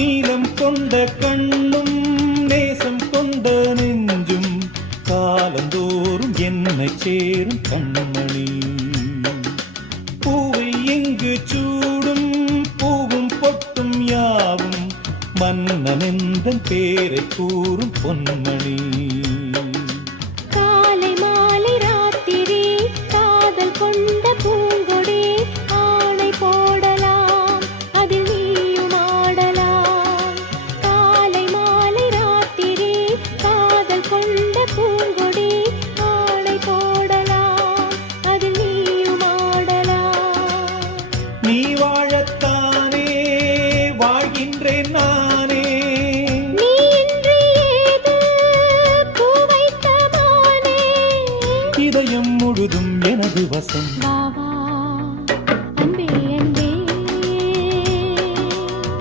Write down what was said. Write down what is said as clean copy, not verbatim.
நீலம் கொண்ட கண்ணும் நேசம் கொண்ட நெஞ்சும் காலந்தோறும் என்னை சேரும் கண்மணி. பூவை எங்கு சூடும் பூவும் பொட்டும் யாவும் மன்னனெந்தன் பேரை கூறும் பொன்மணி. காலை மாலை ராத்திரி காதல் கொண்ட பூங்கொடி ஆணை போடலாம் அதில் நீயும் ஆடலாம். காலை மாலை ராத்திரி காதல் கொண்ட பூங்கொடி ஆணை போடலாம் அதில் நீயும் ஆடலாம். நீ வாழத்தானே வாழ்கின்றேன் நானே. நீ இன்றி ஏது பூ வைத்த மானே. இதயம் முழுதும் எனது வசம்.